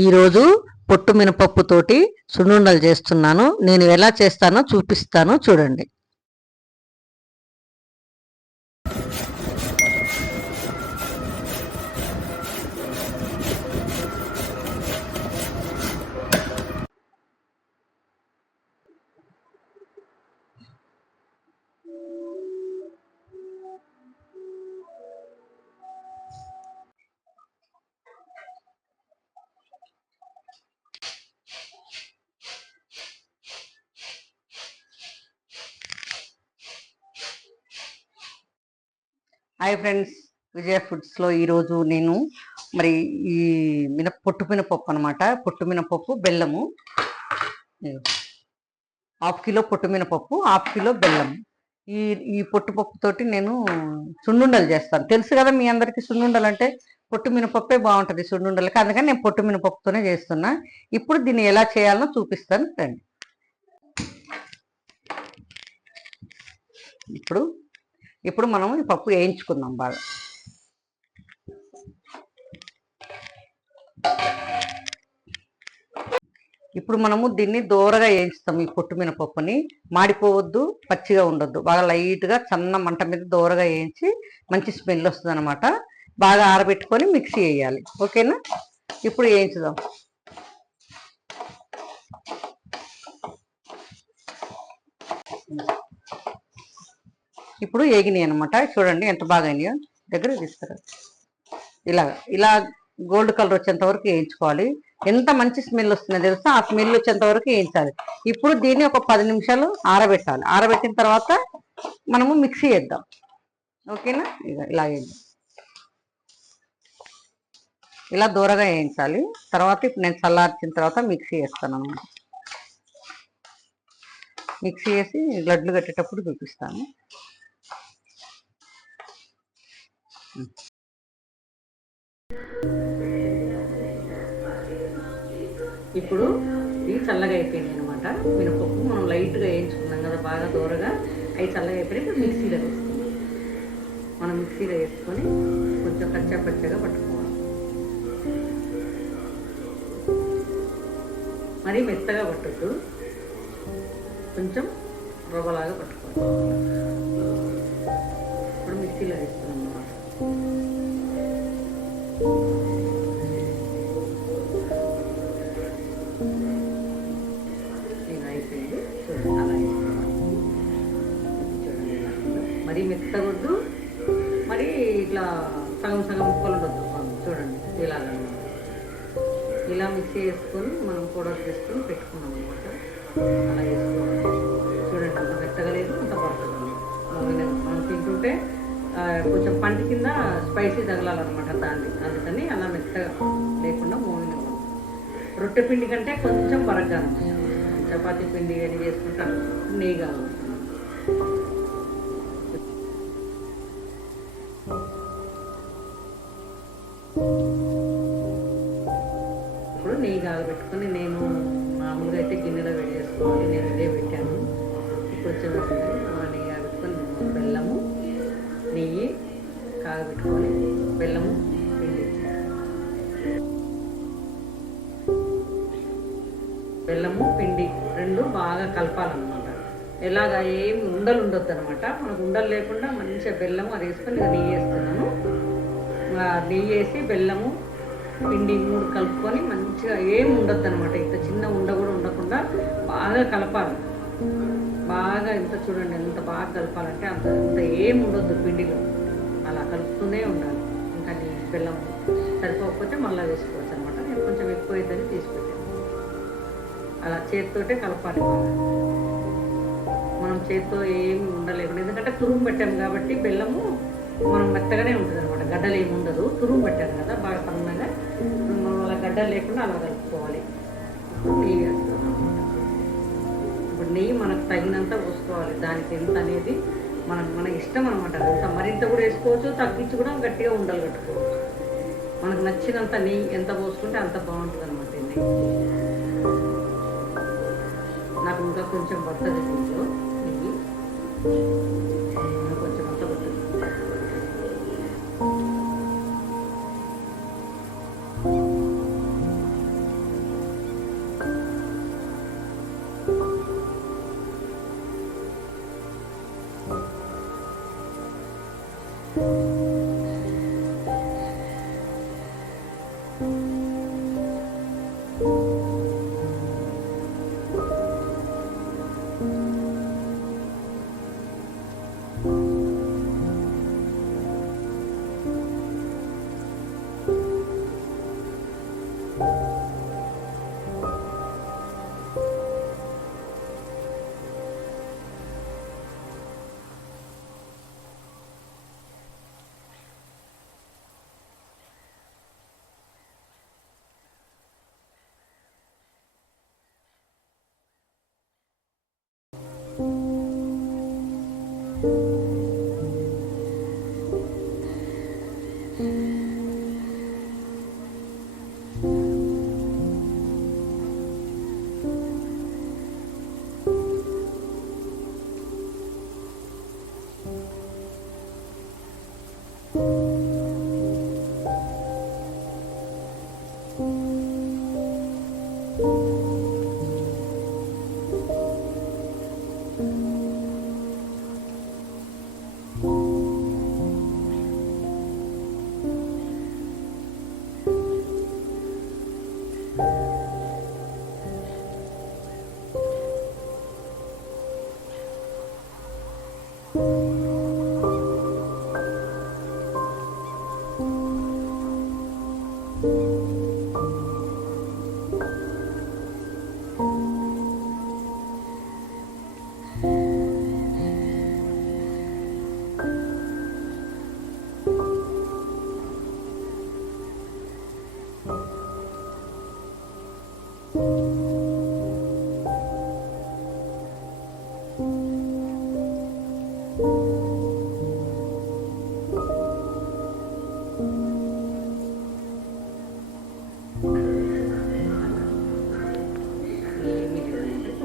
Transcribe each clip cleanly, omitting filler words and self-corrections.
ఈరోజు పొట్టు మినపప్పుతోటి సున్నుండలు చేస్తున్నాను. నేను ఎలా చేస్తానో చూపిస్తాను, చూడండి. హాయ్ ఫ్రెండ్స్, విజయ ఫుడ్స్లో ఈరోజు నేను ఈ పొట్టు మినపప్పు అనమాట. పొట్టు మినపప్పు, బెల్లము, 1/2 కిలో పొట్టు మినపప్పు, 1/2 కిలో బెల్లము. ఈ పొట్టుపప్పుతోటి నేను సున్నుండలు చేస్తాను. తెలుసు కదా మీ అందరికీ, సున్నుండలు అంటే పొట్టు మినపప్పే బాగుంటుంది సున్నుండలకి. అందుకని నేను పొట్టు మినపప్పుతోనే చేస్తున్నా. ఇప్పుడు దీన్ని ఎలా చేయాలో చూపిస్తాను, రండి. ఇప్పుడు మనం ఈ పప్పు వేయించుకుందాం బాగా. ఇప్పుడు మనము దీన్ని దూరగా వేయించుతాం. ఈ పొట్టు మినపప్పుని మాడిపోవద్దు, పచ్చిగా ఉండొద్దు. బాగా లైట్గా సన్న మంట మీద దూరగా వేయించి మంచి స్మెల్ వస్తుంది అనమాట. బాగా ఆరబెట్టుకొని మిక్సీ వేయాలి. ఓకేనా? ఇప్పుడు వేయించుదాం. ఇప్పుడు ఏగినాయి అనమాట. చూడండి ఎంత బాగా అయినాయో. దగ్గర తీసుకురా. ఇలా గోల్డ్ కలర్ వచ్చేంత వరకు వేయించుకోవాలి. ఎంత మంచి స్మెల్ వస్తుందో తెలుసా? ఆ స్మెల్ వచ్చేంత వరకు వేయించాలి. ఇప్పుడు దీన్ని ఒక 10 నిమిషాలు ఆరబెట్టాలి. ఆరబెట్టిన తర్వాత మనము మిక్సీ వేద్దాం. ఓకేనా? ఇలా వేద్దాం. ఇలా దూరగా వేయించాలి. తర్వాత ఇప్పుడు నేను చల్లార్చిన తర్వాత మిక్సీ వేస్తాను అన్నమాట. మిక్సీ వేసి లడ్లు కట్టేటప్పుడు చూపిస్తాను. ఇప్పుడు ఇవి చల్లగా అయిపోయింది అనమాట. మినపప్పు మనం లైట్గా వేయించుకున్నాం కదా, బాగా దూరగా. అవి చల్లగా అయిపోయి ఇప్పుడు మిక్సీలో వేసుకుందాం. మనం మిక్సీలో వేసుకొని కొంచెం పచ్చగా పట్టుకోవాలి. మరీ మెత్తగా పట్టద్దు, కొంచెం రవ్వలాగా పట్టుకోవాలి. ఇప్పుడు మిక్సీలో వేస్తున్నాం అన్నమాట. అయిపోయింది. చూడండి, అలా చూడండి. మరీ మెత్తగొద్దు, మరి ఇట్లా సగం ముక్కలు వద్దు. చూడండి, ఇలా మిక్సీ వేసుకొని మనం పౌడర్ చేసుకొని పెట్టుకున్నాం అనమాట. అలా వేసుకోవాలి. చూడండి, అంత మెత్తగా లేదు, అంత పడుతుంది. మనం తింటుంటే కొంచెం పంటి కింద స్పైసీ తగలాలన్నమాట దాన్ని. అందుకని అలా మెత్తగా లేకుండా మోగిన రొట్టె పిండి కంటే కొంచెం బరగ్గా అనమాట. చపాతీ పిండి అని చేసుకుంటారు, నెయ్యి కావాలి. ఇప్పుడు నెయ్యి కాగబెట్టుకొని, నేను మామూలుగా అయితే గిన్నెలో వేడి చేసుకోవాలి. నేను ఇదే పెట్టాను. కొంచెం నెయ్యి కాగబెట్టుకొని బెల్లము, నెయ్యి కాగబెట్టుకొని బెల్లము, పిండి, బెల్లము పిండి రెండు బాగా కలపాలన్నమాట. ఎలాగా ఏమి ఉండలు ఉండొద్దు అనమాట. మనకు ఉండలు లేకుండా మంచిగా బెల్లము అది వేసుకొని నెయ్యి వేస్తున్నాను. నెయ్యి వేసి బెల్లము పిండి 3 కలుపుకొని మంచిగా ఏమి ఉండొద్దు అనమాట. ఇంత చిన్న ఉండ కూడా ఉండకుండా బాగా కలపాలి. బాగా ఇంత చూడండి, ఎంత బాగా కలపాలంటే అంత ఏమి ఉండొద్దు పిండిలో. అలా కలుపుతూనే ఉండాలి. ఇంకా బెల్లం సరిపోకపోతే మళ్ళీ వేసుకోవచ్చు అనమాట. నేను కొంచెం ఎక్కువ అవుతుందని తీసుకొచ్చాను. అలా చేతితోటే కలపాలి. మనం చేతితో ఏమి ఉండలేకుండా, ఎందుకంటే తురుము పెట్టాము కాబట్టి బెల్లము మనం మెత్తగానే ఉంటుంది అనమాట. గడ్డలు ఏమి ఉండదు, తురుము పెట్టాము కదా బాగా సన్నగా. మనం అలా గడ్డలు లేకుండా అలా కలుపుకోవాలి. నెయ్యి వేస్తాం అనమాట. ఇప్పుడు నెయ్యి మనకు తగినంత పోసుకోవాలి. దానికి ఎంత అనేది మన ఇష్టం అనమాట. అంత మరింత కూడా వేసుకోవచ్చు, తగ్గించి కూడా గట్టిగా ఉండలు కట్టుకోవచ్చు. మనకు నచ్చినంత నెయ్యి ఎంత పోసుకుంటే అంత బాగుంటుంది అనమాట. నెయ్యి నాకు ఇంకా కొంచెం పడుతుంది. దీంట్లో నెయ్యి కొంచెం అంత పడుతుంది.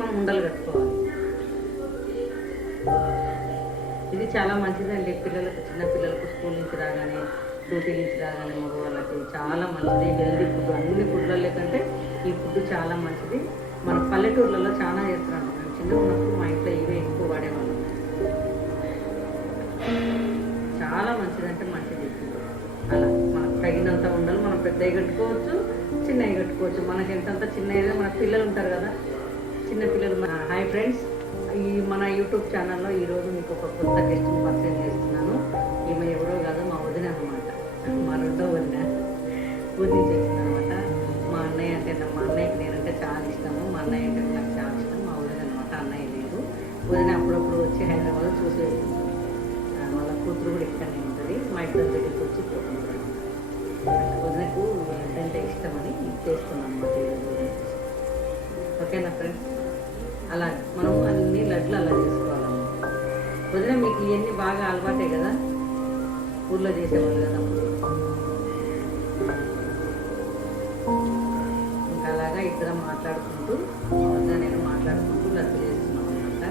మనం ఉండలు కట్టుకోవాలి. ఇది చాలా మంచిదండి పిల్లలకు, చిన్న పిల్లలకు స్కూల్ నుంచి రాగానే, డ్యూటీ నుంచి రాగానే మగవాళ్ళకి చాలా మంచిది. హెల్దీ ఫుడ్ అన్ని ఫుడ్లలో కంటే ఈ ఫుడ్ చాలా మంచిది. మన పల్లెటూర్లలో చాలా చేస్తున్నాం. మేము చిన్న ఉన్నప్పుడు మా ఇంట్లో ఇవే ఎక్కువ వాడేవాళ్ళం. చాలా మంచిదంటే మంచిది. అలా మనకు తగినంత ఉండలు మనం పెద్దవి కట్టుకోవచ్చు, చిన్నవి కట్టుకోవచ్చు. మనకి ఎంతంత చిన్నవి, మన పిల్లలు ఉంటారు కదా, చిన్న పిల్లలు. హాయ్ ఫ్రెండ్స్, మన యూట్యూబ్ ఛానల్లో ఈరోజు మీకు ఒక కొత్త గెస్ట్ని పరిచయం చేస్తున్నాను. ఈమె ఎవరో కాదు, మా వదిన అనమాట. మా రెండో వదిన ఊరి నుంచి వచ్చింది అనమాట. మా అన్నయ్య అంటే మా అన్నయ్యకి నేనంటే చాలా ఇష్టము. మా అన్నయ్య అంటే నాకు చాలా ఇష్టం. మా వదిన అనమాట. అన్నయ్య లేదు. వదిన అప్పుడప్పుడు వచ్చి హైదరాబాద్ చూసి వెళ్తుంది. వాళ్ళ కూతురు కూడా ఇక్కడనే ఉంటుంది. మా ఇద్దరి దగ్గరికి వచ్చి పోతుంది. వదినకు అంటే ఇష్టమని చేస్తున్నాను అన్నమాట ఈరోజు. ఓకేనా ఫ్రెండ్స్? అలా మనం అన్ని లడ్లు అలా చేసుకోవాలన్నమాట. వదిన మీకు ఇవన్నీ బాగా అలవాటే కదా, ఊళ్ళో చేసేవాళ్ళు కదా. ఇంకా అలాగా ఇద్దరం మాట్లాడుకుంటూ, వదిన నేను మాట్లాడుకుంటూ లడ్డు చేస్తున్నాం అన్నమాట.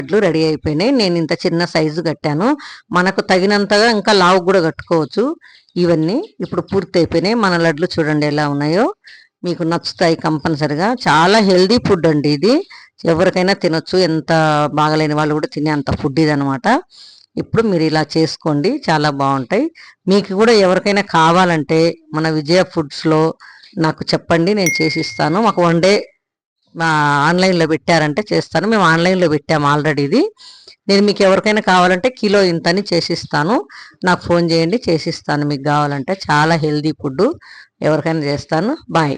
లడ్లు రెడీ అయిపోయినాయి. నేను ఇంత చిన్న సైజు కట్టాను, మనకు తగినంతగా ఇంకా లావు కూడా కట్టుకోవచ్చు. ఇవన్నీ ఇప్పుడు పూర్తి అయిపోయినాయి. మన లడ్లు చూడండి ఎలా ఉన్నాయో, మీకు నచ్చుతాయి కంపల్సరిగా. చాలా హెల్దీ ఫుడ్ అండి ఇది, ఎవరికైనా తినొచ్చు, ఎంత బాగలేని వాళ్ళు కూడా తినే అంత ఫుడ్ ఇది అనమాట. ఇప్పుడు మీరు ఇలా చేసుకోండి, చాలా బాగుంటాయి. మీకు కూడా ఎవరికైనా కావాలంటే మన విజయ ఫుడ్స్లో నాకు చెప్పండి, నేను చేసిస్తాను. మాకు వన్ డే ఆన్లైన్లో పెట్టారంటే చేస్తాను. మేము ఆన్లైన్లో పెట్టాము ఆల్రెడీ ఇది. నేను మీకు ఎవరికైనా కావాలంటే కిలో ఇంతని చేసిస్తాను, నాకు ఫోన్ చేయండి, చేసిస్తాను మీకు కావాలంటే. చాలా హెల్దీ ఫుడ్, ఎవరికైనా చేస్తాను. బాయ్.